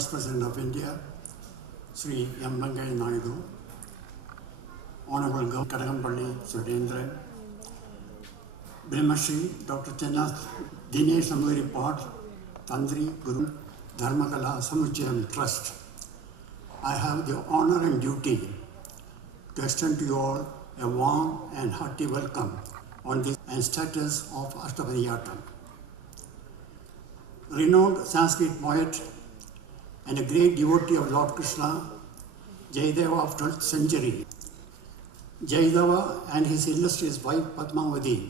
Vice President of India, Sree Naidu, Honorable Governor Kadagampalli Surendran, Brahmashri Dr. Chennath Dinesh Namburi Part, Tandri Guru Dharmakala Samuchayam Trust. I have the honor and duty to extend to you all a warm and hearty welcome on this and status of Ashtapathiyattam. Renowned Sanskrit poet and a great devotee of Lord Krishna, Jayadeva of 12th century. Jayadeva and his illustrious wife Padmavati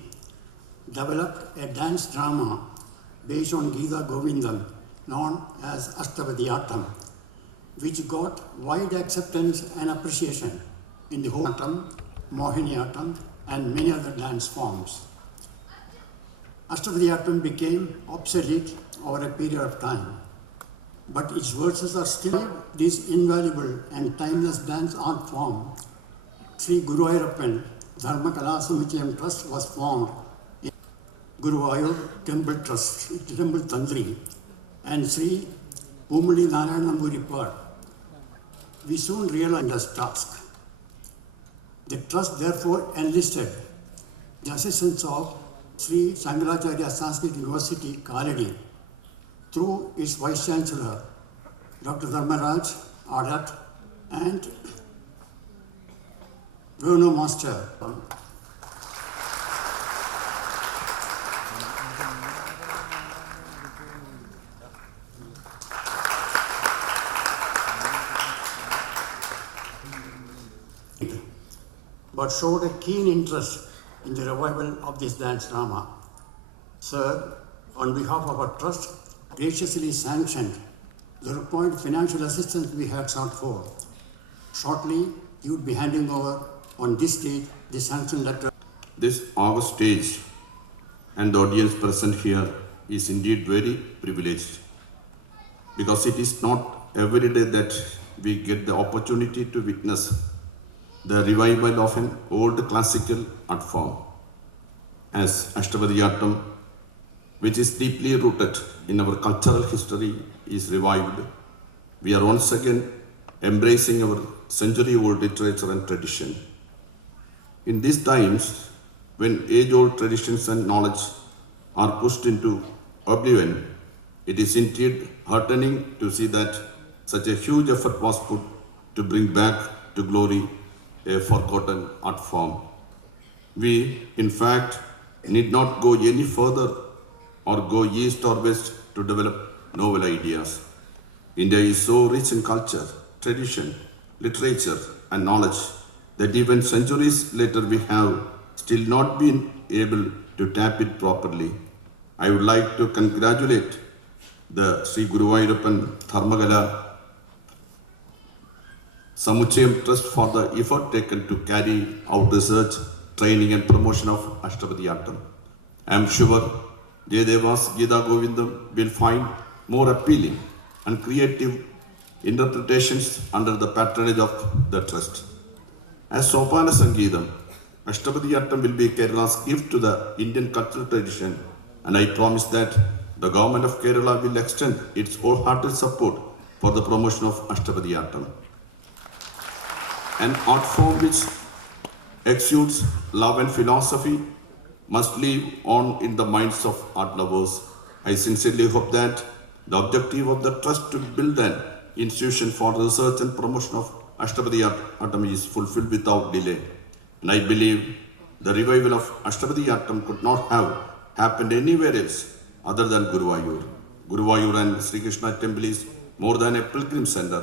developed a dance drama based on Gita Govindam known as Ashtapathiyattam, which got wide acceptance and appreciation in the whole Attam, Mohiniyattam and many other dance forms. Ashtapathiyattam became obsolete over a period of time, but its verses are still this invaluable and timeless dance art form. Sree Guruvayurappan Dharmakala Samuchayam Trust was formed in Guruvayur Temple Trust, Temple Tandri, and Sree Pumuli Namburi Part. We soon realized this task. The trust therefore enlisted the assistance of Sree Shankaracharya Sanskrit University, Kaladi, through its Vice Chancellor, Dr. Dharmaraj Adat, and Bruno Master. But showed a keen interest in the revival of this dance drama. Sir, on behalf of our trust, graciously sanctioned the required financial assistance we had sought for. Shortly, you would be handing over on this date the sanction letter. This august stage and the audience present here is indeed very privileged, because it is not every day that we get the opportunity to witness the revival of an old classical art form as Ashtapathiyattam, which is deeply rooted in our cultural history, is revived. We are once again embracing our century-old literature and tradition. In these times, when age-old traditions and knowledge are pushed into oblivion, it is indeed heartening to see that such a huge effort was put to bring back to glory a forgotten art form. We, in fact, need not go any further or go east or west to develop novel ideas. India is so rich in culture, tradition, literature, and knowledge that even centuries later we have still not been able to tap it properly. I would like to congratulate the Sree Guruvayurappan Dharmakala Samuchayam Trust for the effort taken to carry out research, training and promotion of Ashtapathiyattam. I am sure Jayadeva's Gita Govindam will find more appealing and creative interpretations under the patronage of the Trust. As Sopana Sangeetam, Ashtapathiyattam will be Kerala's gift to the Indian cultural tradition, and I promise that the government of Kerala will extend its wholehearted support for the promotion of Ashtapathiyattam. An art form which exudes love and philosophy must live on in the minds of art lovers. I sincerely hope that the objective of the trust to build an institution for research and promotion of Ashtapathiyattam is fulfilled without delay. And I believe the revival of Ashtapathiyattam could not have happened anywhere else other than Guruvayur. Guruvayur and Sri Krishna temple is more than a pilgrim center.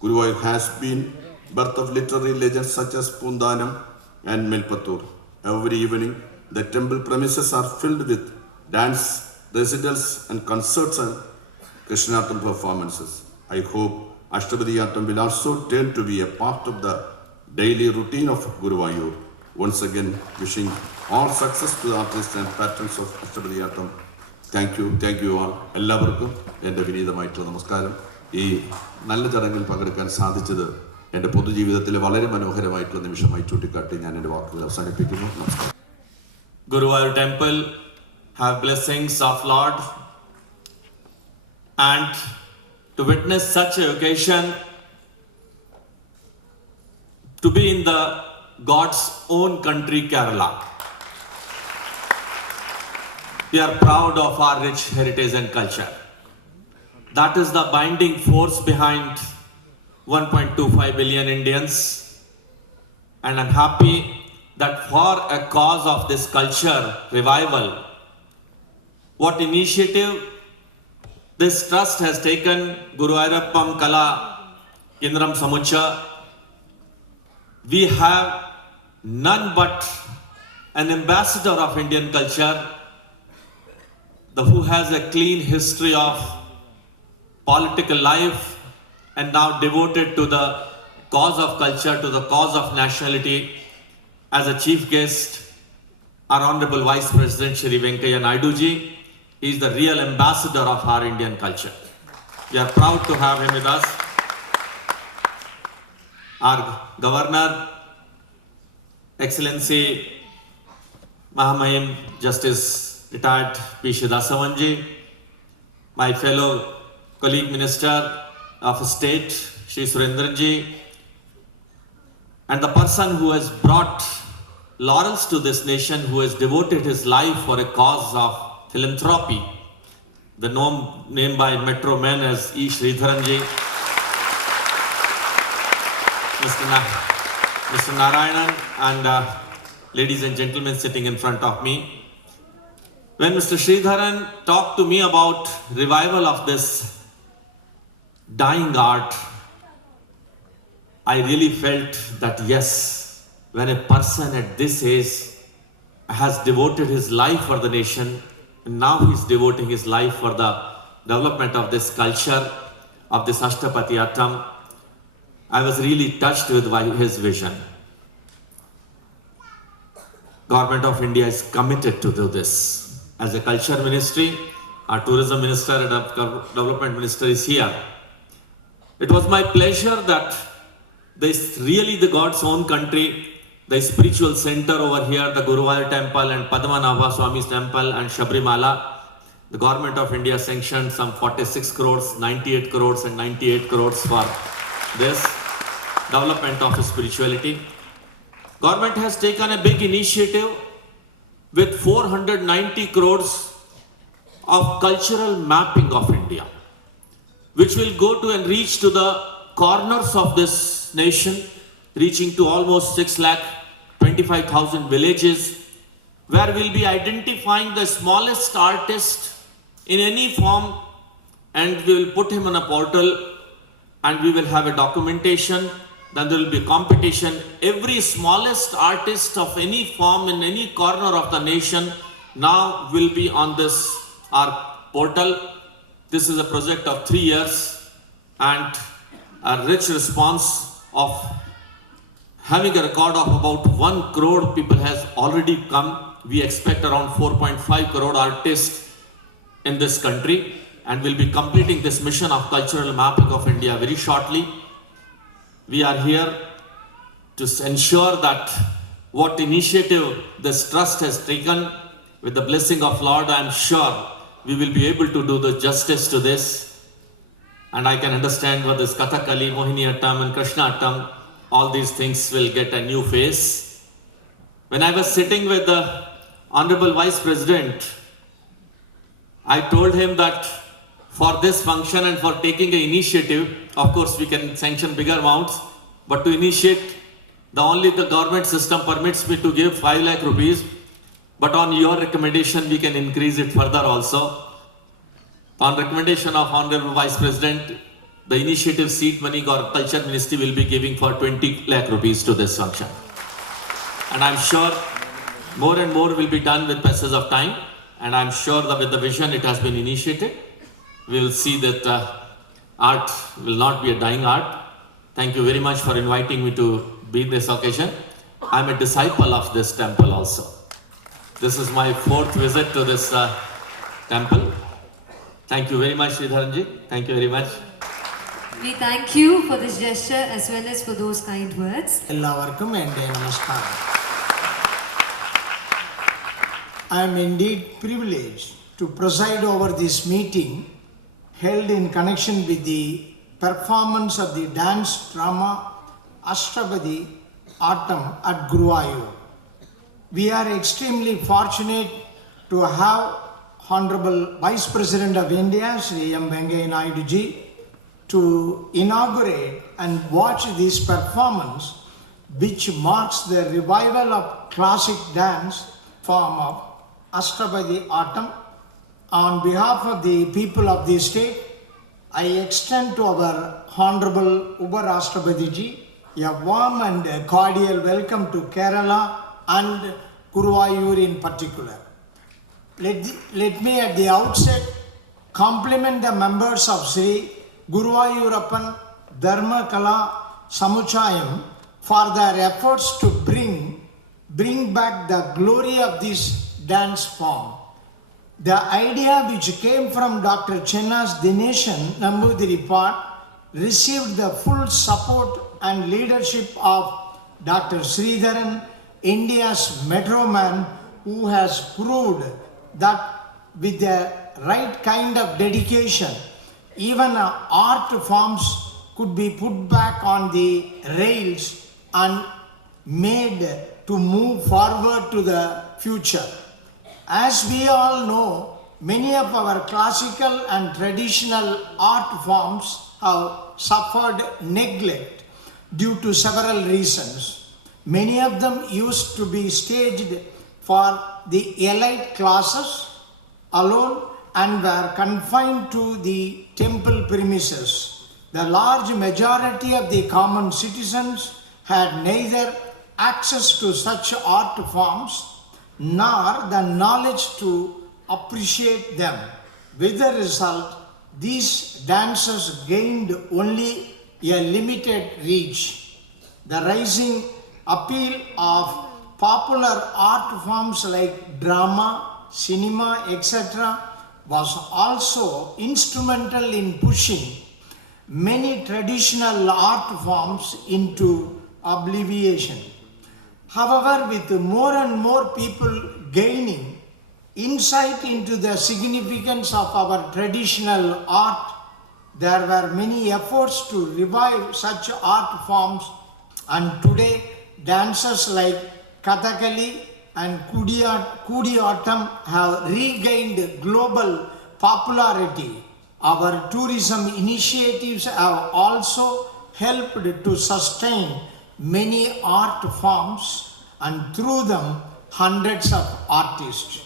Guruvayur has been birth of literary legends such as Pundanam and Melpattur. Every evening, the temple premises are filled with dance, recitals and concerts and Krishnattam performances. I hope Ashtapathiyattam will also turn to be a part of the daily routine of Guruvayur. Once again, wishing all success to the artists and patrons of Ashtapathiyattam. Thank you all. എല്ലാവർക്കും എൻ്റെ വിനീതമായിട്ടുള്ള നമസ്കാരം. ഈ നല്ല ചടങ്ങിൽ പങ്കെടുക്കാൻ സാധിച്ചത് എൻ്റെ പൊതുജീവിതത്തിലെ വളരെ മനോഹരമായിട്ടുള്ള നിമിഷമായി ചൂണ്ടിക്കാട്ടി ഞാൻ എൻ്റെ വാക്കുകൾ അവസാനിപ്പിക്കുന്നു. നമസ്കാരം. Guruvayur Temple have blessings of Lord and to witness such an occasion, to be in the God's own country, Kerala. We are proud of our rich heritage and culture. That is the binding force behind 1.25 billion Indians. And I'm happy that for a cause of this culture revival, what initiative this trust has taken, Guruvayurappan Kala Indram Samuchayam, we have none but an ambassador of Indian culture, who has a clean history of political life and now devoted to the cause of culture, to the cause of nationality. As a chief guest, our Honorable Vice President Sree Venkaiah Naidu ji is the real ambassador of our Indian culture. We are proud to have him with us. Our Governor, Excellency Mahamahim Justice Retired P. Shidasavanji, my fellow colleague Minister of State, Shri Surendranji, and the person who has brought laurels to this nation, who has devoted his life for a cause of philanthropy, the name by Metro Men as E. Sridharanji, Mr. Narayanan, and ladies and gentlemen sitting in front of me. When Mr. Sridharan talked to me about revival of this dying art, I really felt that yes, when a person at this age has devoted his life for the nation, and now he's devoting his life for the development of this culture, of this Ashtapathiyattam, I was really touched with his vision. Government of India is committed to do this. As a culture ministry, our tourism minister and our development minister is here. It was my pleasure that this really the God's own country, the spiritual center over here, the Guruvayur temple and Padmanabha Swami's temple and Sabrimala, the government of India sanctioned some 46 crores, 98 crores and 98 crores for this development of spirituality. Government has taken a big initiative with 490 crores of cultural mapping of India, which will go to and reach to the corners of this nation, reaching to almost 6,25,000 villages, where we'll be identifying the smallest artist in any form, and we will put him on a portal, and we will have a documentation. Then there will be competition. Every smallest artist of any form in any corner of the nation now will be on this our portal. This is a project of 3 years and a rich response of having a record of about 1 crore people has already come. We expect around 4.5 crore artists in this country, and we'll be completing this mission of cultural mapping of India very shortly. We are here to ensure that what initiative this trust has taken, with the blessing of Lord, I am sure we will be able to do the justice to this. And I can understand what this Kathakali, Mohiniyattam and Krishnattam, all these things will get a new face. When I was sitting with the Honorable Vice President, I told him that for this function and for taking an initiative, of course we can sanction bigger amounts, but to initiate, only the government system permits me to give 5 lakh rupees, but on your recommendation we can increase it further also. On recommendation of Honorable Vice President, the initiative seat money or Culture Ministry will be giving for 20 lakh rupees to this function. And I'm sure more and more will be done with passage of time, and I'm sure that with the vision it has been initiated, we will see that art will not be a dying art. Thank you very much for inviting me to be in this occasion. I'm a disciple of this temple also. This is my 4th visit to this temple. Thank you very much, Sridharanji. Thank you very much. We thank you for this gesture as well as for those kind words. Ellavarkum ende namaskaram. I am indeed privileged to preside over this meeting held in connection with the performance of the dance drama Ashtapathiyattam at Guruvayur. We are extremely fortunate to have Honorable Vice President of India, Sree Venkaiah ji, to inaugurate and watch this performance, which marks the revival of classic dance form of Ashtapathiyattam. On behalf of the people of the state, I extend to our Honorable Uparashtrapati ji a warm and cordial welcome to Kerala and Guruvayur in particular. Let me at the outset compliment the members of Sree Guruvayurappan, Dharmakala, Samuchayam for their efforts to bring back the glory of this dance form. The idea which came from Dr. Chenna's Dineshan Namboodiripad received the full support and leadership of Dr. Sridharan, India's metro man, who has proved that with the right kind of dedication, even art forms could be put back on the rails and made to move forward to the future. As we all know, many of our classical and traditional art forms have suffered neglect due to several reasons. Many of them used to be staged for the elite classes alone and were confined to the temple premises. The large majority of the common citizens had neither access to such art forms nor the knowledge to appreciate them. With the result, these dances gained only a limited reach. The rising appeal of popular art forms like drama, cinema, etc. was also instrumental in pushing many traditional art forms into oblivion. However, with more and more people gaining insight into the significance of our traditional art, there were many efforts to revive such art forms, and today dances like Kathakali and Kudiyattam have regained global popularity. Our tourism initiatives have also helped to sustain many art forms and through them hundreds of artists.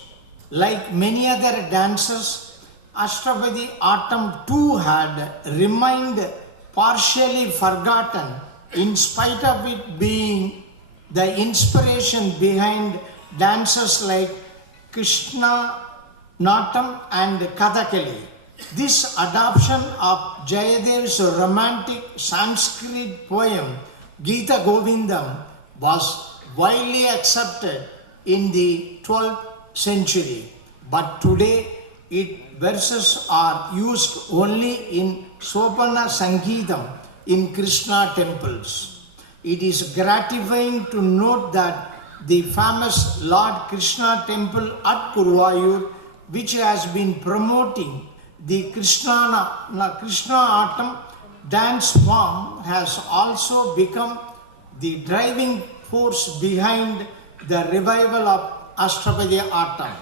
Like many other dances, Ashtapathiyattam too had remained partially forgotten in spite of it being the inspiration behind dances like Krishna Natam and Kathakali. This adoption of Jayadev's romantic Sanskrit poem Gita Govindam was widely accepted in the 12th century, but today its verses are used only in Sopana Sangeetam in Krishna temples. It is gratifying to note that the famous Lord Krishna temple at Guruvayur, which has been promoting the Krishna Attam dance form, has also become the driving force behind the revival of Ashtapathiyattam.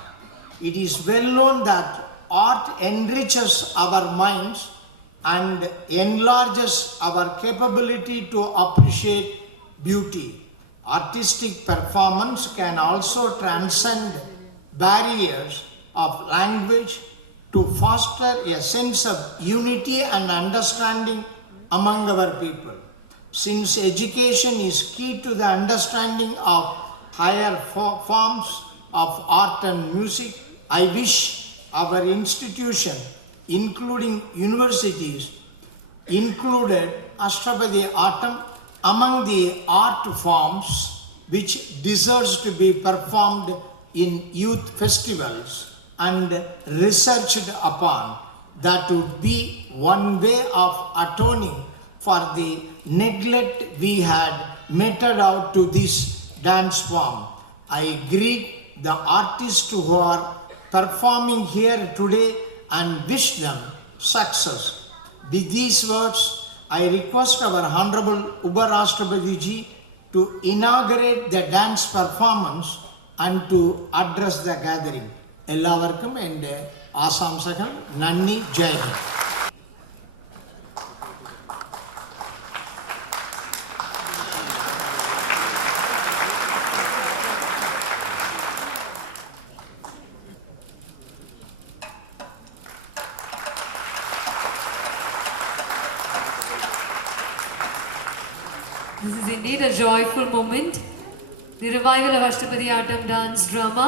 It is well known that art enriches our minds and enlarges our capability to appreciate beauty. Artistic performance can also transcend barriers of language to foster a sense of unity and understanding among our people. Since education is key to the understanding of higher forms of art and music, I wish our institution, including universities, included Ashtapathiyattam among the art forms which deserves to be performed in youth festivals and researched upon. That would be one way of atoning for the neglect we had meted out to this dance form. I greet the artists who are performing here today and wish them success. With these words, I request our Honorable Uparashtrapati ji to inaugurate the dance performance and to address the gathering. Ellavarkum ende Asamsakal Nanni Jai Hind. This is indeed a joyful moment. The Revival of Ashtapathiyattam dance drama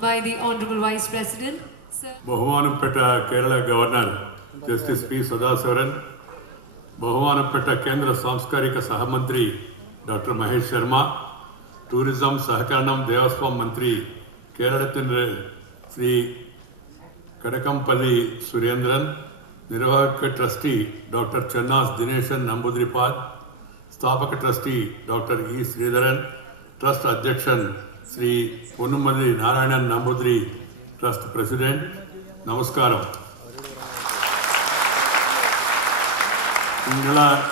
by the Honorable Vice President. Sir. Bahumanapetta Kerala Governor Justice P. Sadasivaran, Bahumanapetta Kendra Samskarika Sahamantri Dr. Mahesh Sharma, Tourism Sahakaranam Devaswam Mantri Kerala Sree Kadakampalli Surendran, Nirvahaka Trustee Dr. Channas Dineshan Nambudripad, Sthapaka Trustee Dr. E. Sridharan, Trust Adhyakshan Sree Ponnumalli Narayanan Nambudri, Trust President, Namaskaram.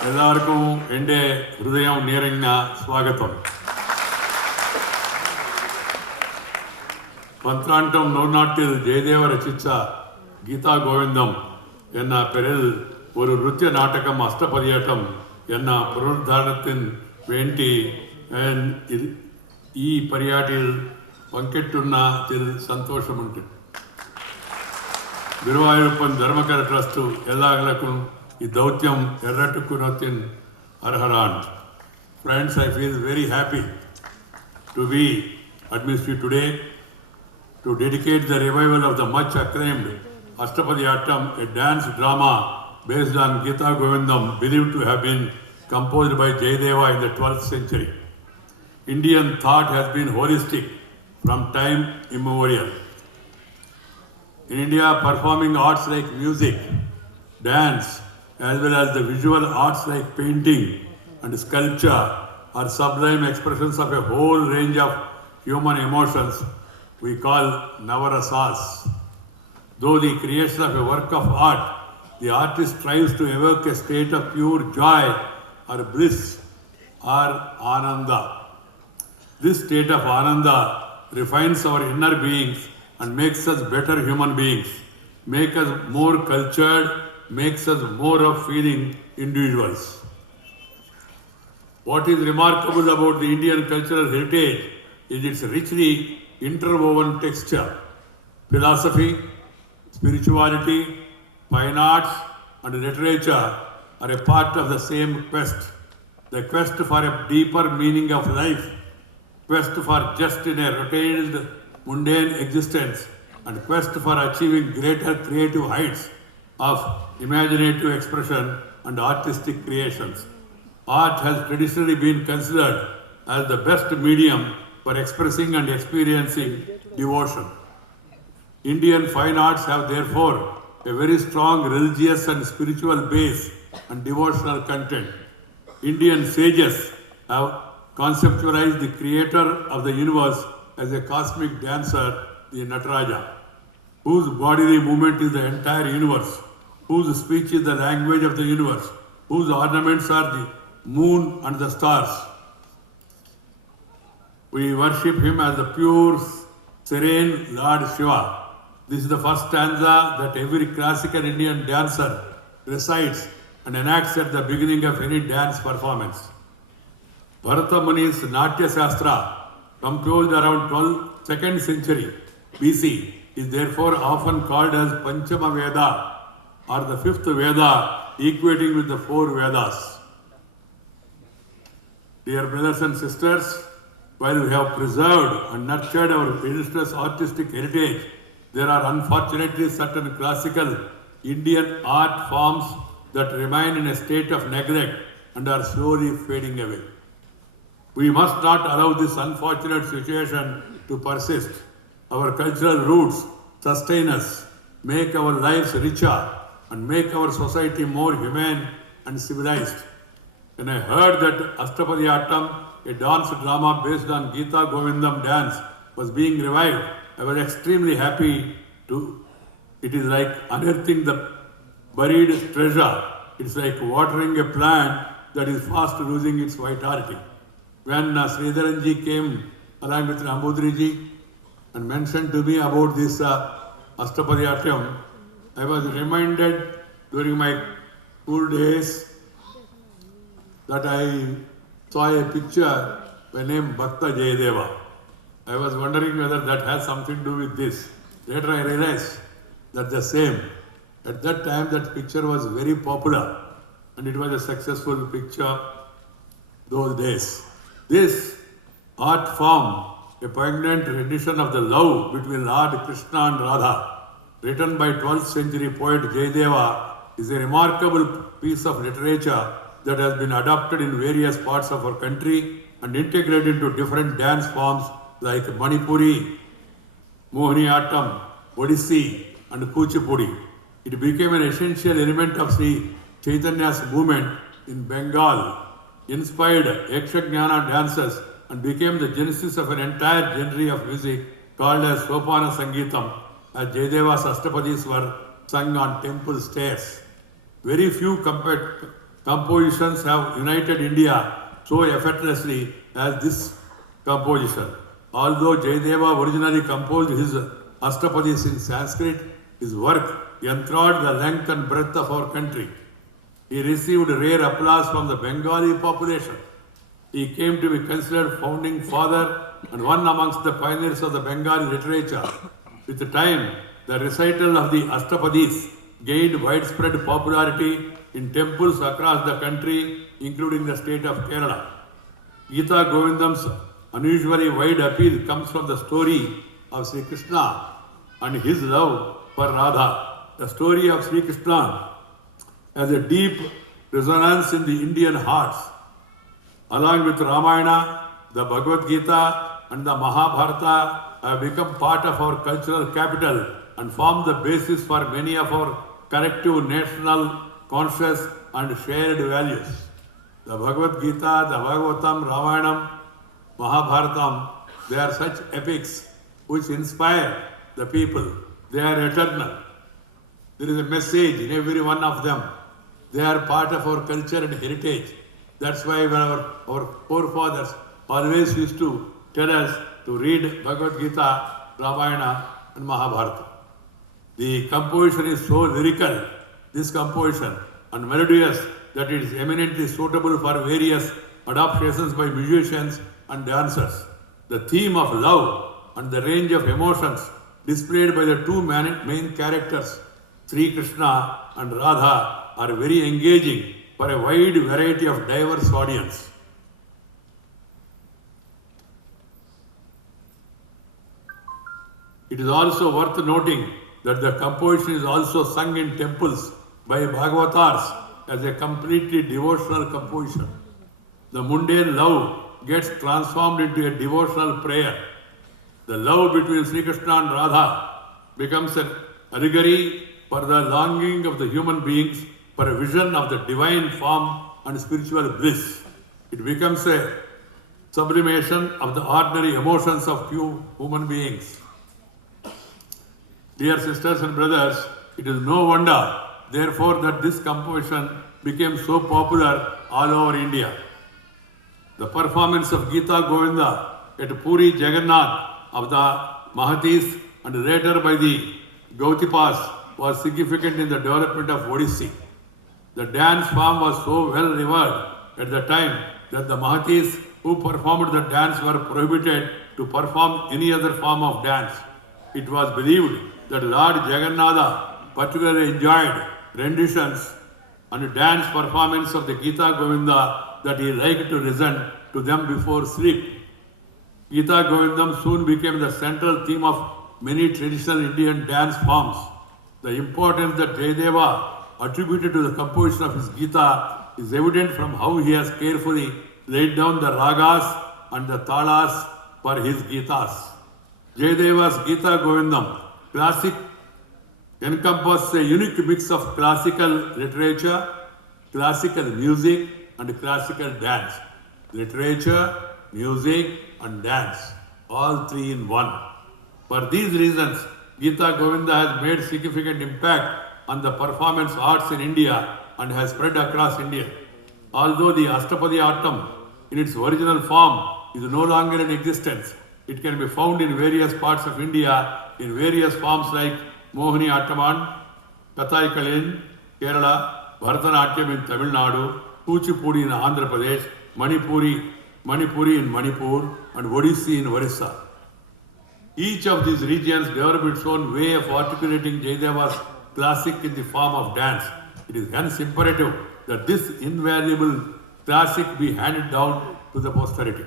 എല്ലാവർക്കും എൻ്റെ ഹൃദയം നിറഞ്ഞ സ്വാഗതം. പന്ത്രണ്ടാം നൂറ്റാണ്ടിൽ ജയദേവ രചിച്ച ഗീതാ ഗോവിന്ദം എന്ന പേരിൽ ഒരു നൃത്യ നാടകം അഷ്ടപതിയാട്ടം എന്ന പുനരുദ്ധാരണത്തിന് വേണ്ടി ഈ പരിപാടിയിൽ പങ്കെടുക്കുന്നതിൽ സന്തോഷമുണ്ട്. ഗുരുവായൂരപ്പൻ ധർമ്മകല ട്രസ്റ്റ് എല്ലാവർക്കും ഈ ദൗത്യം എറട്ടുക്കുന്നതിന് അർഹരാണ്. Friends, I feel very happy to be amidst you today to dedicate the revival of the much acclaimed Ashtapathiyattam, a dance drama based on Gita Govindam, believed to have been composed by Jayadeva in the 12th century. Indian thought has been holistic from time immemorial. In India, performing arts like music, dance, as well as the visual arts like painting and sculpture are sublime expressions of a whole range of human emotions we call navarasas. Though the creation of a work of art, the artist strives to evoke a state of pure joy or bliss or ananda. This state of ananda refines our inner beings and makes us better human beings, makes us more cultured, makes us more of feeling individuals. What is remarkable about the Indian cultural heritage is its richly interwoven texture. Philosophy, spirituality, fine arts and literature are a part of the same quest. The quest for a deeper meaning of life, quest for just in a retained mundane existence, and quest for achieving greater creative heights of imaginative expression and artistic creations. Art has traditionally been considered as the best medium for expressing and experiencing devotion. Indian fine arts have therefore a very strong religious and spiritual base and devotional content. Indian sages have conceptualized the creator of the universe as a cosmic dancer, the Nataraja, whose bodily movement is the entire universe, whose speech is the language of the universe, whose ornaments are the moon and the stars. We worship him as the pure, serene Lord Shiva. This is the first stanza that every classical Indian dancer recites and enacts at the beginning of any dance performance. Bharata Muni's Natya Shastra, composed around 2nd century BC, is therefore often called as Panchama Veda, or the 5th Veda, equating with the 4 Vedas. Dear brothers and sisters, while we have preserved and nurtured our illustrious artistic heritage, there are unfortunately certain classical Indian art forms that remain in a state of neglect and are slowly fading away. We must not allow this unfortunate situation to persist. Our cultural roots sustain us, make our lives richer, and make our society more humane and civilized. When I heard that Ashtapathiyattam, a dance drama based on Gita Govindam dance, was being revived, I was extremely happy to. It is like unearthing the buried treasure. It's like watering a plant that is fast losing its vitality. When Sridharanji came along with Namboodiriji and mentioned to me about this Ashtapathiyattam, I was reminded during my school days that I saw a picture by name Bhakta Jayadeva. I was wondering whether that has something to do with this. Later I realized that the same. At that time that picture was very popular and it was a successful picture those days. This art form, a poignant rendition of the love between Lord Krishna and Radha, written by 12th century poet Jayadeva, is a remarkable piece of literature that has been adopted in various parts of our country and integrated into different dance forms like Manipuri, Mohiniyattam, Odissi and Kuchipudi. It became an essential element of Sri Chaitanya's movement in Bengal, inspired Yakshagana dances and became the genesis of an entire genre of music called as Sopana Sangeetam, as Jayadeva's Ashtapadis were sung on temple stairs. Very few compositions have united India so effortlessly as this composition. Although Jayadeva originally composed his Ashtapadis in Sanskrit, his work enthralled the length and breadth of our country. He received rare applause from the Bengali population. He came to be considered founding father and one amongst the pioneers of the Bengali literature. With the time, the recital of the Ashtapadis gained widespread popularity in temples across the country, including the state of Kerala. Gita Govindam's unusually wide appeal comes from the story of Sri Krishna and his love for Radha. The story of Sri Krishna has a deep resonance in the Indian hearts. Along with Ramayana, the Bhagavad Gita and the Mahabharata have become part of our cultural capital and form the basis for many of our collective national, conscious and shared values. The Bhagavad Gita, the Bhagavatam, Ramayanam, Mahabharatam, they are such epics which inspire the people. They are eternal. There is a message in every one of them. They are part of our culture and heritage. That's why when our forefathers always used to tell us to read Bhagavad Gita, Ramayana and Mahabharata. The composition is so lyrical, this composition, and melodious that it is eminently suitable for various adaptations by musicians and dancers. The theme of love and the range of emotions displayed by the two main characters, Sri Krishna and Radha, are very engaging for a wide variety of diverse audience. It is also worth noting that the composition is also sung in temples by Bhagavatars as a completely devotional composition. The mundane love gets transformed into a devotional prayer. The love between Sri Krishna and Radha becomes an allegory for the longing of the human beings for a vision of the divine form and spiritual bliss. It becomes a sublimation of the ordinary emotions of few human beings. Dear sisters and brothers, it is no wonder, therefore, that this composition became so popular all over India. The performance of Gita Govinda at Puri Jagannath of the Mahathis and later by the Gautipas was significant in the development of Odissi. The dance form was so well revered at the time that the Mahathis who performed the dance were prohibited to perform any other form of dance. It was believed that Lord Jagannatha particularly enjoyed renditions and dance performance of the Gita Govinda that he liked to listen to them before sleep. Gita Govindam soon became the central theme of many traditional Indian dance forms. The importance that Jayadeva attributed to the composition of his Gita is evident from how he has carefully laid down the ragas and the talas for his Gitas. Jayadeva's Gita Govindam classic encompasses a unique mix of classical literature, classical music and classical dance. Literature, music and dance, all three in one. For these reasons, Gita Govinda has made significant impact on the performance arts in India and has spread across India. Although the Ashtapathiyattam in its original form is no longer in existence, it can be found in various parts of India in various forms like Mohini Attaman, Kathaikali in Kerala, Bharatanatyam in Tamil Nadu, Kuchipudi in Andhra Pradesh, Manipuri in Manipur, and Odissi in Orissa. Each of these regions developed its own way of articulating Jayadeva's classic in the form of dance. It is hence imperative that this invaluable classic be handed down to the posterity.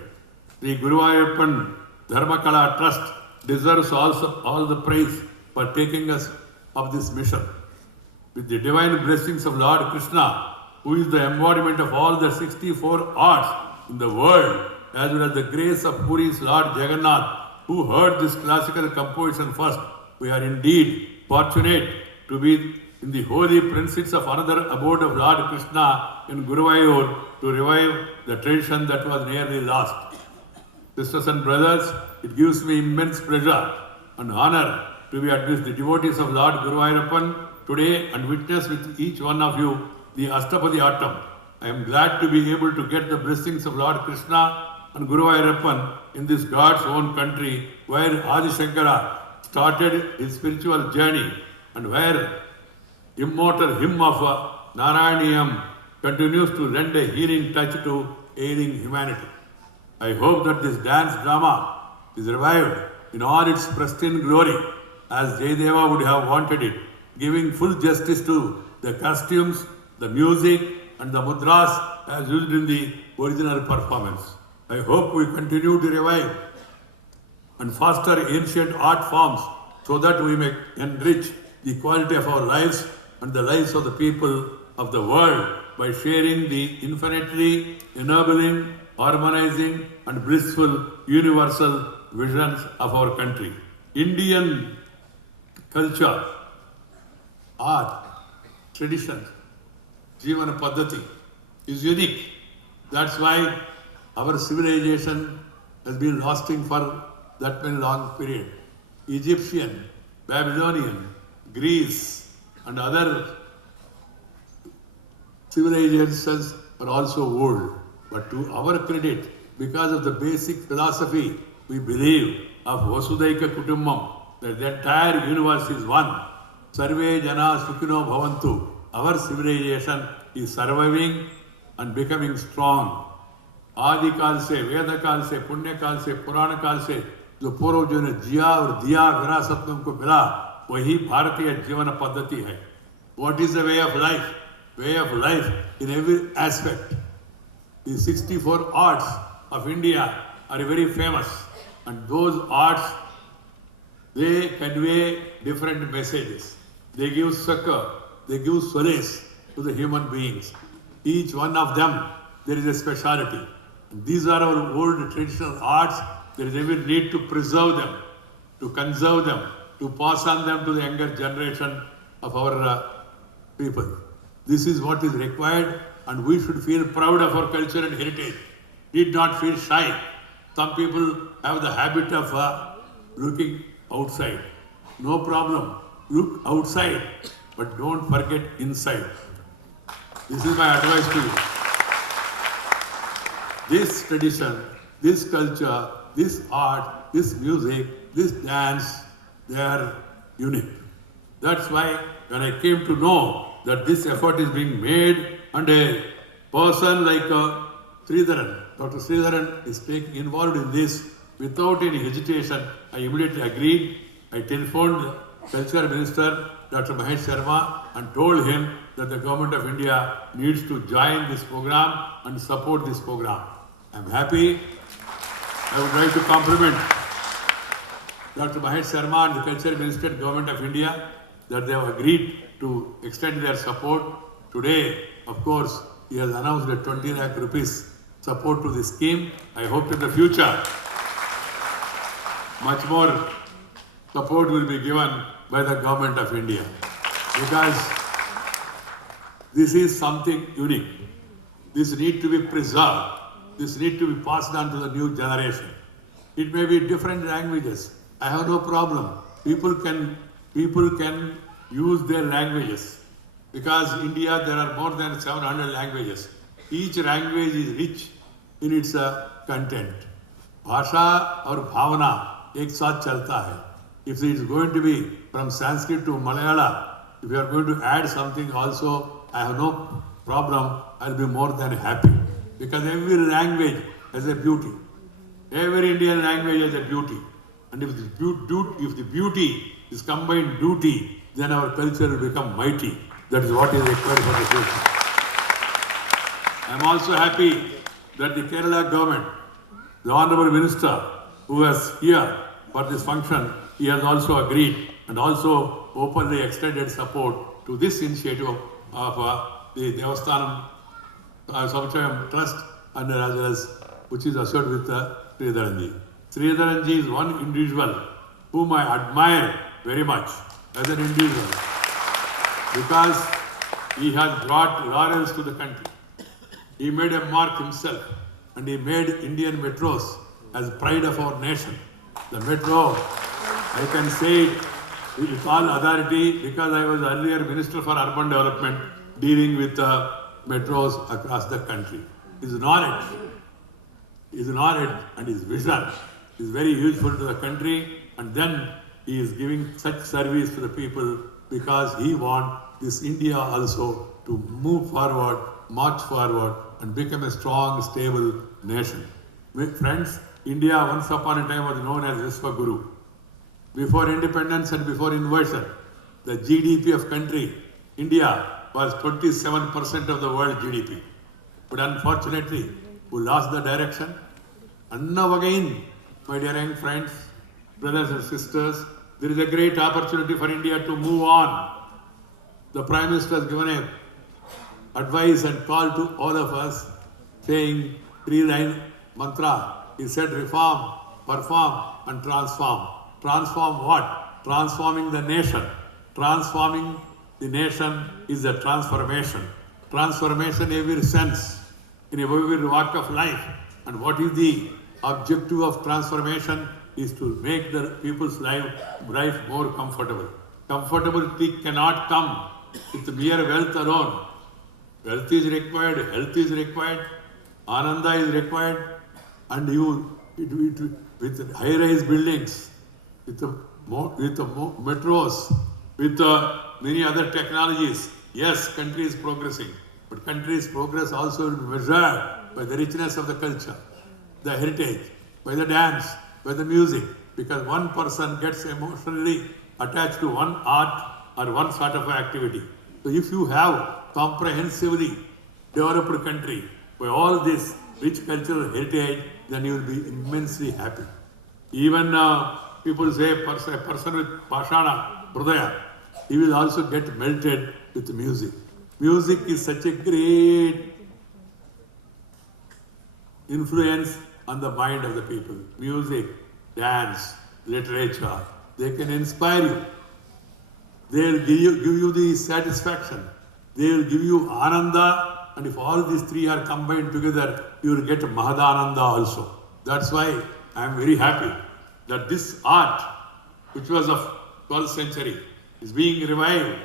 The Guruvayurappan Dharmakala Trust deserves also all the praise for taking us up this mission. With the divine blessings of Lord Krishna, who is the embodiment of all the 64 arts in the world, as well as the grace of Puri's Lord Jagannath, who heard this classical composition first, we are indeed fortunate to be in the holy precincts of another abode of Lord Krishna in Guruvayur to revive the tradition that was nearly lost. Sisters and brothers, it gives me immense pleasure and honor to be amidst the devotees of Lord Guruvayurappan today and witness with each one of you the Ashtapathiyattam. I am glad to be able to get the blessings of Lord Krishna and Guruvayurappan in this God's own country where Adi Shankara started his spiritual journey and where immortal hymn of Narayaniyam continues to lend a healing touch to ailing humanity. I hope that this dance drama is revived in all its pristine glory as Jayadeva would have wanted it, giving full justice to the costumes, the music and the mudras as used in the original performance. I hope we continue to revive and foster ancient art forms so that we may enrich the quality of our lives and the lives of the people of the world by sharing the infinitely enabling, harmonizing and blissful universal visions of our country. Indian culture, art, tradition, Jivana Paddhati is unique. That's why our civilization has been lasting for that many long period. Egyptian, Babylonian, Greece and other civilizations are also old. But to our credit, because of the basic philosophy we believe of Vasudaika Kutumbam, that the entire universe is one. Sarve Jana Sukhino Bhavantu. Our civilization is surviving and becoming strong. आदि काल से, वेद काल से, पुण्य काल से, पुराण काल से जो पूर्वजों ने जिया और दिया विरासत में उनको मिला, वही भारतीय जीवन पद्धति है. What is the way of life? Way of life in every aspect. The 64 arts of India are very famous, and those arts, they convey different messages. They give succor, they give solace to the human beings. Each one of them, there is a speciality. And these are our old traditional arts. There is every need to preserve them, to conserve them, to pass on them to the younger generation of our people. This is what is required, and we should feel proud of our culture and heritage. Need not feel shy. Some people have the habit of looking outside. No problem. Look outside, but don't forget inside. This is my advice to you. This tradition, this culture, this art, this music, this dance, they are unique. That's why when I came to know that this effort is being made and a person like Sridharan, Dr. Sridharan is involved in this without any hesitation, I immediately agreed. I telephoned the Culture Minister, Dr. Mahesh Sharma, and told him that the Government of India needs to join this program and support this program. I am happy. I would like to compliment Dr. Mahesh Sharma and the Culture Minister, Government of India, that they have agreed to extend their support. Today, of course, he has announced a 20 lakh rupees support to this scheme. I hope in the future, much more support will be given by the Government of India, because this is something unique. This needs to be preserved. This needs to be passed on to the new generation. It may be different languages. I have no problem. People can use their languages. Because in India there are more than 700 languages. Each language is rich in its content. Bhasha or bhavana ek saath chalta hai. If it is going to be from Sanskrit to Malayalam, if you are going to add something also, I have no problem, I will be more than happy. Because every language has a beauty. Every Indian language has a beauty. And if the beauty is combined duty, then our culture will become mighty. That is what is required for the future. I am also happy that the Kerala government, the Honorable Minister who was here for this function, he has also agreed and also openly extended support to this initiative of the Devasthanam Samuchayam Trust and as well as which is assured with Sridharanji. Sridharanji is one individual whom I admire very much as an individual because he has brought laurels to the country. He made a mark himself and he made Indian metros as pride of our nation. The metro, I can say it with all authority because I was earlier Minister for Urban Development dealing with metros across the country. His knowledge and his vision is very useful to the country, and then he is giving such service to the people because he wants this India also to move forward, march forward and become a strong, stable nation. Friends, India once upon a time was known as Vishwaguru. Before independence and before invasion, the GDP of country, India, was 27% of the world GDP. But unfortunately, we lost the direction. And now again, my dear young friends, brothers and sisters, there is a great opportunity for India to move on. The Prime Minister has given a advice and call to all of us saying 3-line mantra. He said reform, perform and transform. Transform what? Transforming the nation. Transforming the nation is a transformation. Transformation in every sense, in every walk of life. And what is the objective of transformation is to make the people's life more comfortable. Comfortability cannot come with mere wealth alone. Wealth is required, health is required, ananda is required, and with high-rise buildings, with the metros, with many other technologies. Yes, country is progressing, but country's progress also will be measured by the richness of the culture, the heritage, by the dance, by the music, because one person gets emotionally attached to one art or one sort of activity. So if you have comprehensively developed country by all this rich cultural heritage, then you will be immensely happy. Even people say a person with Pashana, Hridaya, he will also get melted with music. Music is such a great influence on the mind of the people. Music, dance, literature, they can inspire you. They will give you the satisfaction. They will give you ananda, and if all these three are combined together, you will get Mahadananda also. That's why I am very happy that this art, which was of 12th century, is being revived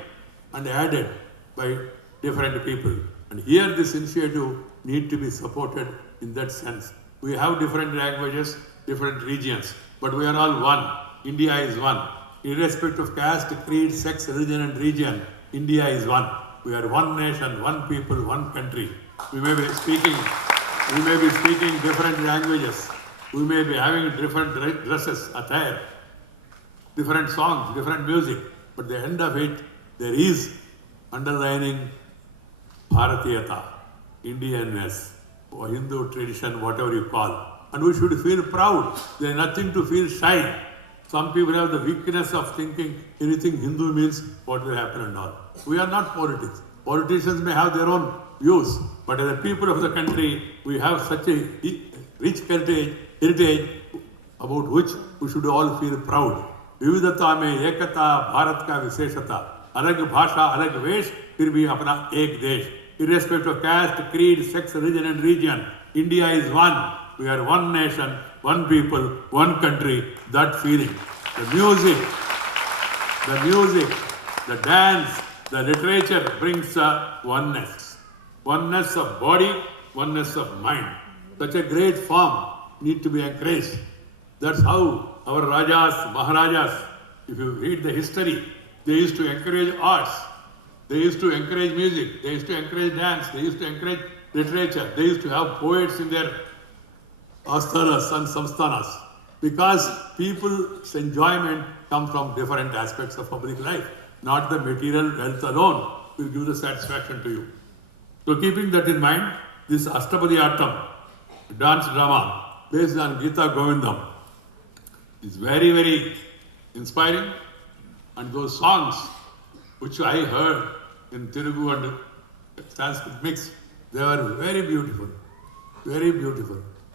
and added by different people. And here this initiative needs to be supported in that sense. We have different languages, different regions, but we are all one. India is one. Irrespective of caste, creed, sex, religion and region, India is one. We are one nation, one people, one country. We may be speaking different languages. We may be having different dresses, attire, different songs, different music. But at the end of it, there is underlining Bharatiyata, Indianness, or Hindu tradition, whatever you call. And we should feel proud. There is nothing to feel shy. Some people have the weakness of thinking anything Hindu means what will happen and all. We are not politics. Politicians may have their own views, but as a people of the country, we have such a rich heritage about which we should all feel proud. विविधता में एकता भारत का विशेषता अलग भाषा अलग वेश फिर भी अपना एक देश irrespective of caste, creed, sex, religion and region, India is one. We are one nation, one people, one country. That feeling, the music the dance, the literature brings a oneness. Oneness of body, oneness of mind. Such a great form need to be encouraged. That's how our Rajas, Maharajas, if you read the history, they used to encourage arts. They used to encourage music. They used to encourage dance. They used to encourage literature. They used to have poets in their asthanas and samsthanas. Because people's enjoyment comes from different aspects of public life. Not the material wealth alone will give the satisfaction to you. So keeping that in mind, this Ashtapathiyattam, dance drama based on Gita Govindam, is very, very inspiring. And those songs which I heard in Telugu and Sanskrit mix, they were very beautiful,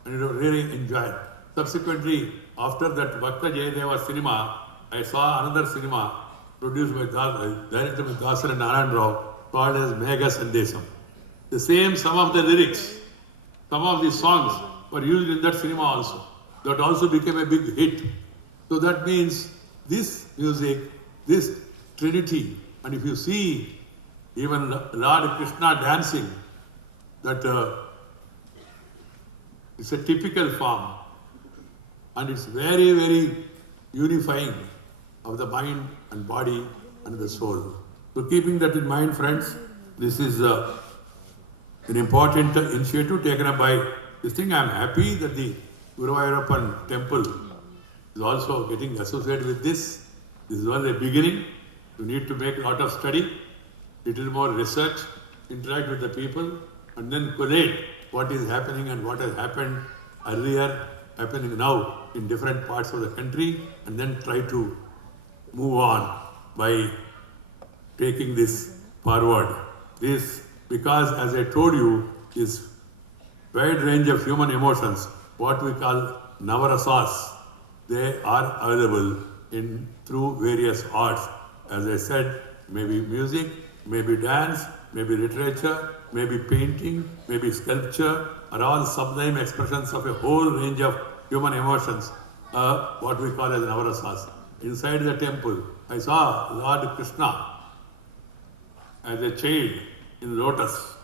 and I really enjoyed. Subsequently, after that Bhakta Jayadeva cinema, I saw another cinema produced by directed by Dasar and Narayan Rao called as Mega Sandesam. The same, some of the lyrics, some of these songs were used in that cinema also. That also became a big hit. So that means this music, this trinity, and if you see even Lord Krishna dancing, that it's a typical form, and it's very, very unifying of the mind and body and the soul. So keeping that in mind, friends, this is an important initiative taken up by this thing. I am happy that the Guruvayurappan temple is also getting associated with this. This is only a beginning. You need to make a lot of study, little more research, interact with the people, and then collate what is happening and what has happened earlier, happening now in different parts of the country, and then try to move on by taking this forward. This, because as I told you, this wide range of human emotions, what we call navarasas, they are available through various arts. As I said, maybe music, maybe dance, maybe literature, maybe painting, maybe sculpture, are all sublime expressions of a whole range of human emotions, what we call as navarasas. Inside the temple, I saw Lord Krishna as a child in lotus,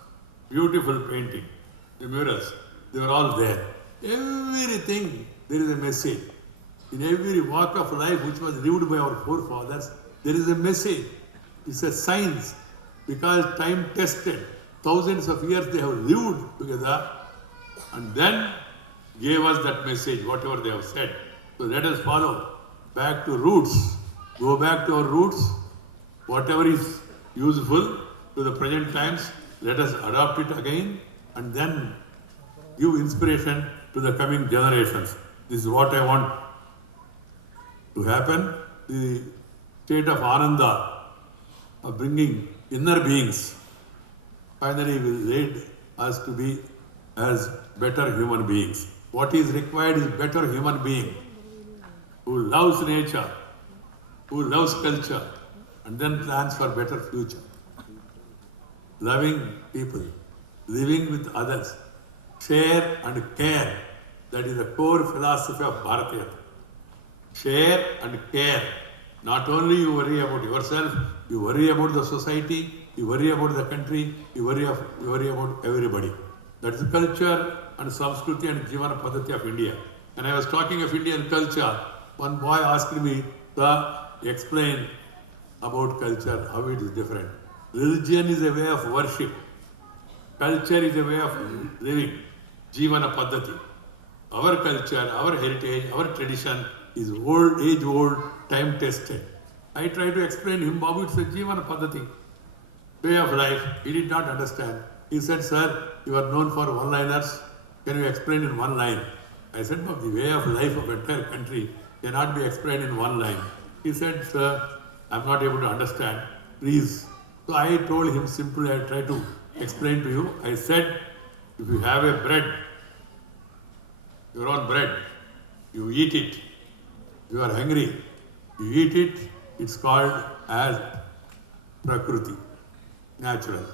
beautiful painting, the murals, they were all there. Everything, there is a message. In every walk of life which was lived by our forefathers, there is a message. It's a science, because time tested, thousands of years they have lived together and then gave us that message, whatever they have said. So let us follow back to roots, go back to our roots, whatever is useful to the present times, let us adopt it again and then give inspiration to the coming generations. This is what I want to happen. The state of Ananda, of bringing inner beings, finally will lead us to be as better human beings. What is required is better human being who loves nature, who loves culture, and then plans for better future. Loving people, living with others, share and care. That is the core philosophy of Bharatiyattam. Share and care. Not only you worry about yourself, you worry about the society, you worry about the country, you worry about everybody. That is the culture and Samskriti and Jivana Paddhati of India. And I was talking of Indian culture, one boy asked me to explain about culture, how it is different. Religion is a way of worship. Culture is a way of living. Jivana Paddhati. Our culture, our heritage, our tradition is old, age-old, time-tested. I tried to explain to him, Babu, it's a Jivana Paddhati, way of life. He did not understand. He said, sir, you are known for one-liners. Can you explain in one line? I said, no, the way of life of entire country cannot be explained in one line. He said, sir, I'm not able to understand. Please. So I told him simply, I tried to explain to you. I said, if you have a bread, your own bread, you eat it. You are hungry, you eat it, it's called as Prakriti, natural.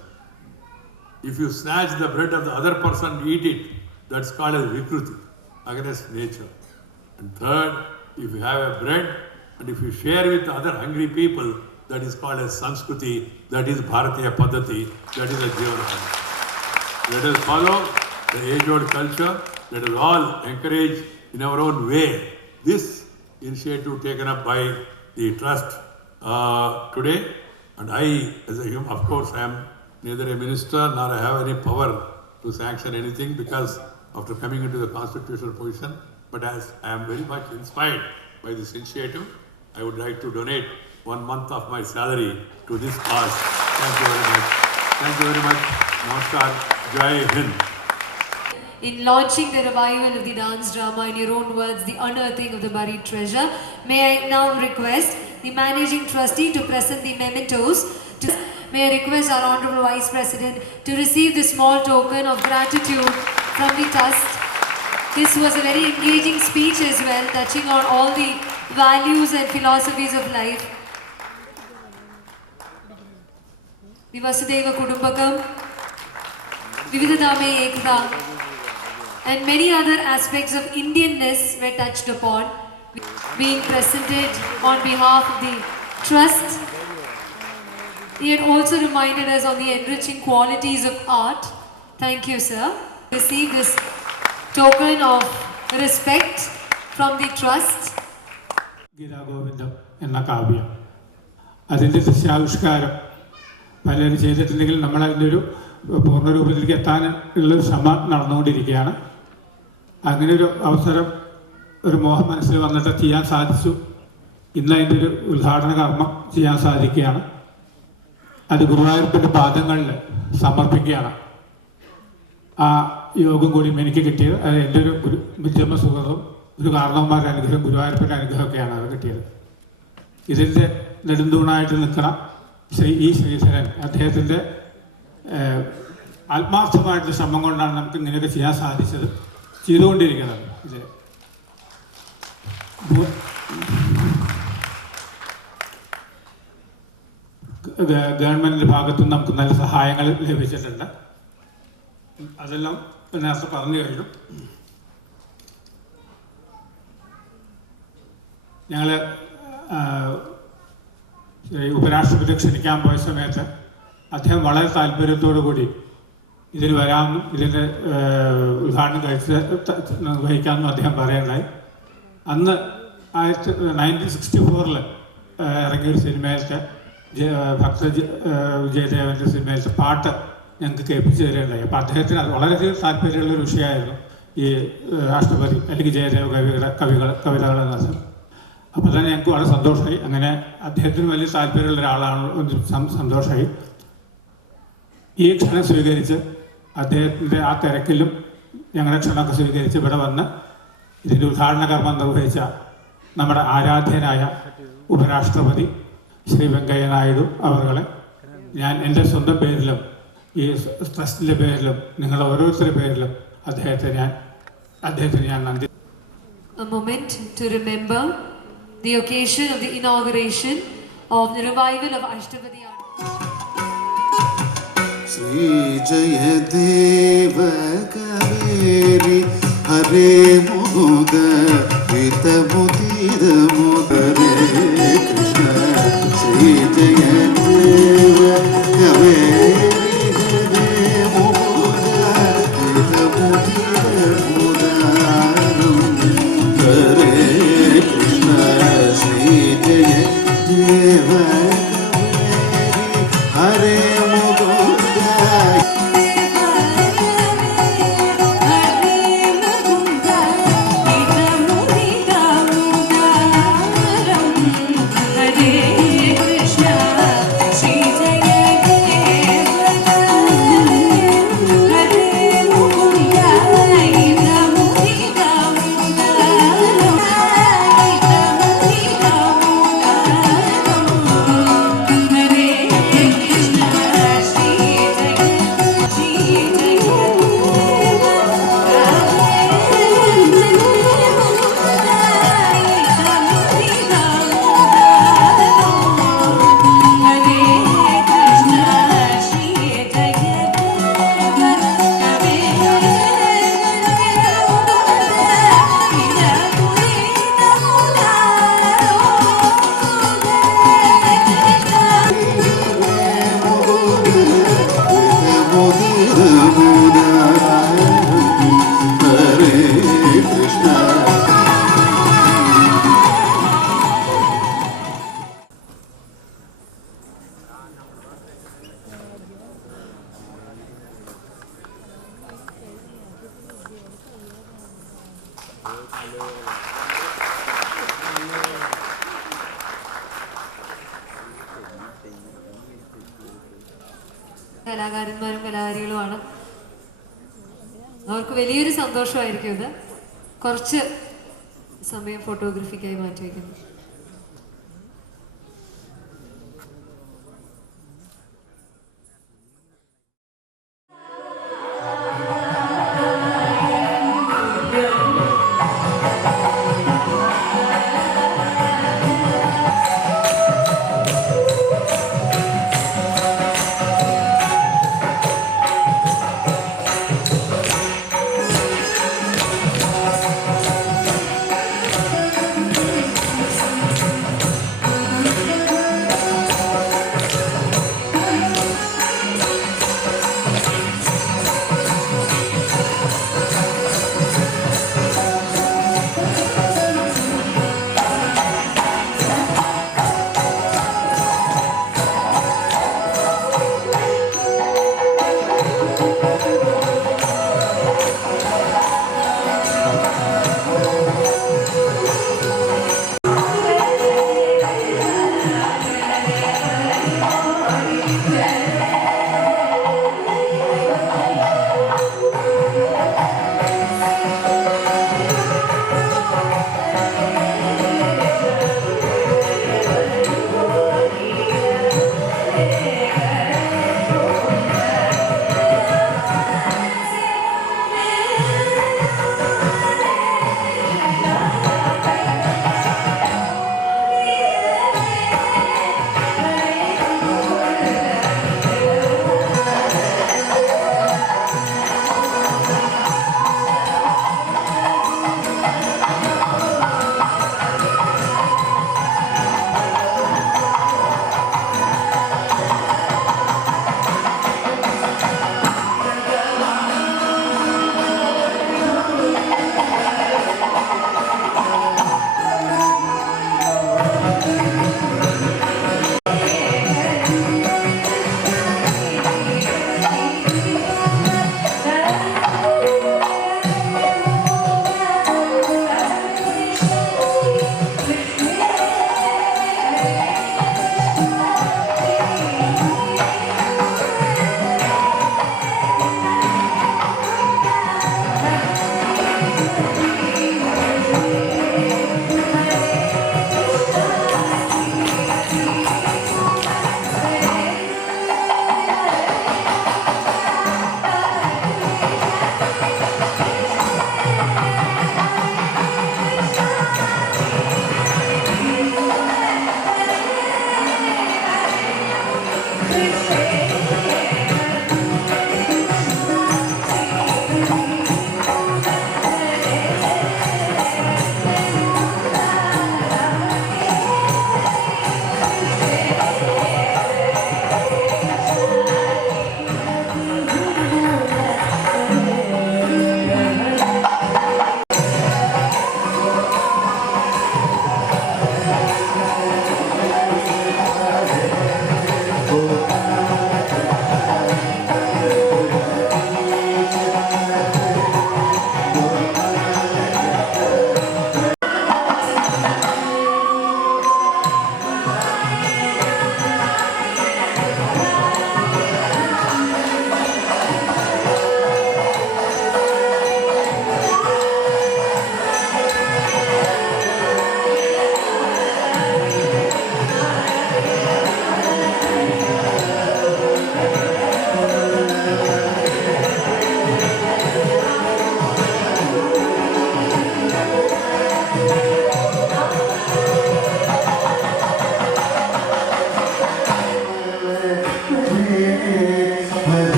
If you snatch the bread of the other person and eat it, that's called as Vikruti, against nature. And third, if you have a bread and if you share with other hungry people, that is called as Sanskriti, that is Bharatiya Paddhati, that is a Jeevana. Let us follow the age-old culture. Let us all encourage in our own way this initiative taken up by the trust today. And I, as a human, of course, I am neither a minister nor I have any power to sanction anything because after coming into the constitutional position, but as I am very much inspired by this initiative, I would like to donate 1 month of my salary to this cause. Thank you very much. Thank you very much. Namaskar. Jai Hind. In launching the revival of the dance drama, in your own words, the unearthing of the buried treasure, may I now request the managing trustee to present the mementos. May I request our Honorable Vice President to receive the small token of gratitude from the trust. This was a very engaging speech as well, touching on all the values and philosophies of life. The Vasudeva Kudumbakam, Vividhadame Ekta, and many other aspects of Indianness were touched upon, being presented on behalf of the trust. He had also reminded us on the enriching qualities of art. Thank you, sir. Receive this token of respect from the trust. Gita Govindam എന്ന കാവ്യം അതിൻ്റെ ദൃശ്യാവിഷ്കാരം പലരും ചെയ്തിട്ടുണ്ടെങ്കിൽ നമ്മളതിൻ്റെ ഒരു പൂർണ്ണരൂപത്തിലേക്ക് എത്താനുള്ളൊരു ശ്രമം നടന്നുകൊണ്ടിരിക്കുകയാണ്. അങ്ങനെ ഒരു അവസരം ഒരു മോഹം മനസ്സിൽ വന്നിട്ട് ചെയ്യാൻ സാധിച്ചു. ഇന്ന് അതിൻ്റെ ഒരു ഉദ്ഘാടന കർമ്മം ചെയ്യാൻ സാധിക്കുകയാണ്. അത് ഗുരുവായൂരപ്പൻ്റെ പാദങ്ങളിൽ സമർപ്പിക്കുകയാണ്. ആ യോഗം കൂടി എനിക്ക് കിട്ടിയത് അത് എൻ്റെ ഒരു വിദ്യമ സുഹൃത്തും ഒരു കാരണവന്മാരുടെ അനുഗ്രഹം ഗുരുവായൂരപ്പൻ്റെ അനുഗ്രഹമൊക്കെയാണ് അത് കിട്ടിയത്. ഇതിൻ്റെ നെടുന്തൂണായിട്ട് നിൽക്കണം ഈ ശ്രീധരൻ അദ്ദേഹത്തിൻ്റെ ആത്മാർത്ഥമായിട്ടുള്ള ശ്രമം കൊണ്ടാണ് നമുക്ക് ഇങ്ങനെയൊക്കെ ചെയ്യാൻ സാധിച്ചത്, ചെയ്തുകൊണ്ടിരിക്കുന്നത്. ഇത് ഗവൺമെൻറ്റിൻ്റെ ഭാഗത്തുനിന്ന് നമുക്ക് നല്ല സഹായങ്ങൾ ലഭിച്ചിട്ടുണ്ട്. അതെല്ലാം നേരത്തെ പറഞ്ഞു കഴിഞ്ഞു. ഞങ്ങൾ ഉപരാഷ്ട്രപതി ക്ഷണിക്കാൻ പോയ സമയത്ത് അദ്ദേഹം വളരെ താല്പര്യത്തോടു കൂടി ഇതിന് വരാമെന്നും ഇതിൻ്റെ ഉദ്ഘാടനം വഹിക്കാമെന്നും അദ്ദേഹം പറയുകയുണ്ടായി. അന്ന് 1964 ഇറങ്ങിയൊരു സിനിമയിലത്തെ ഭക്ത വിജയദേവൻ്റെ സിനിമയിലത്തെ പാട്ട് ഞങ്ങൾക്ക് കേൾപ്പിച്ചു തരികയുണ്ടായി. അപ്പോൾ അദ്ദേഹത്തിന് അത് വളരെയധികം താല്പര്യമുള്ളൊരു വിഷയമായിരുന്നു ഈ രാഷ്ട്രപതി അല്ലെങ്കിൽ ജയദേവ കവിതകൾ എന്നത്. അപ്പോൾ തന്നെ ഞങ്ങൾക്ക് വളരെ സന്തോഷമായി. അങ്ങനെ അദ്ദേഹത്തിന് വലിയ താല്പര്യമുള്ള ഒരാളാണ്, സന്തോഷമായി. ഈ ക്ഷണം സ്വീകരിച്ച് അദ്ദേഹത്തിൻ്റെ ആ തിരക്കിലും ഞങ്ങളുടെ ക്ഷണമൊക്കെ സ്വീകരിച്ച് ഇവിടെ വന്ന് ഇതിൻ്റെ ഉദ്ഘാടന കർമ്മം നിർവഹിച്ച നമ്മുടെ ആരാധ്യനായ ഉപരാഷ്ട്രപതി ശ്രീ വെങ്കയ്യ നായിഡു അവരുടെ ഞാൻ എൻ്റെ സ്വന്തം പേരിലും ഈ ട്രസ്റ്റിൻ്റെ പേരിലും നിങ്ങൾ ഓരോരുത്തരുടെ പേരിലും അദ്ദേഹത്തിന് ഞാൻ നന്ദി. A moment to remember the occasion of the inauguration of the Revival of Ashtapathiyattam. Sree Jayadeva Kaveri Hare Moda Vita Mudida Mudare Krishna Sree Jayadeva Kaveri Hare Moda Vita Mudida Mudaram Hare Krishna Sree Jayadeva Kaveri Hare കലാകാരന്മാരും കലാകാരികളുമാണ്. അവർക്ക് വലിയൊരു സന്തോഷമായിരിക്കും ഇത്. കുറച്ച് സമയം ഫോട്ടോഗ്രാഫിക്കായി മാറ്റിവെക്കുന്നു.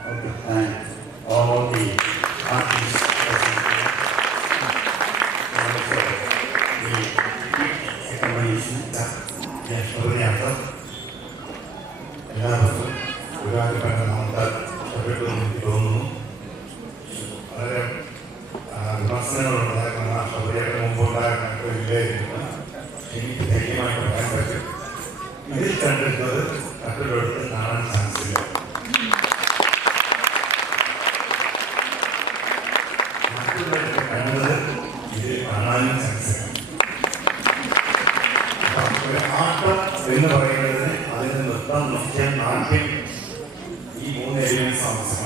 to thank all the artists present here, and also the accommodation that the Ashtapathiyattam. എല്ലാവർക്കും ഗുരുവായൂരപ്പൻ നാമത്താൽ ഇഷ്ടപ്പെട്ടു എന്ന് എനിക്ക് തോന്നുന്നു. വളരെ വിമർശനങ്ങളുണ്ടായിരുന്ന അഷ്ടപതിയായിട്ട് മുമ്പുണ്ടായിരുന്ന ഇല്ലായിരുന്നു. എനിക്ക് ധൈര്യമായിട്ട് പറയാൻ പറ്റും, ഇതിൽ കണ്ടിട്ടുള്ളത് മറ്റൊരിടത്ത് കാണാൻ സാധിച്ചില്ല. മറ്റുള്ളവരൊക്കെ കണ്ടത് ഇത് കാണാനും സാധിച്ചില്ല. ആട്ടം എന്ന് പറയുന്നതിന് അതിന് നൃത്തം, നൃത്യം, നാട്യം, ഈ മൂന്ന് എലിമെന്റ്സ് ആണ്.